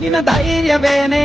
ನಿನ್ನ ಧೈರ್ಯವೇನೆ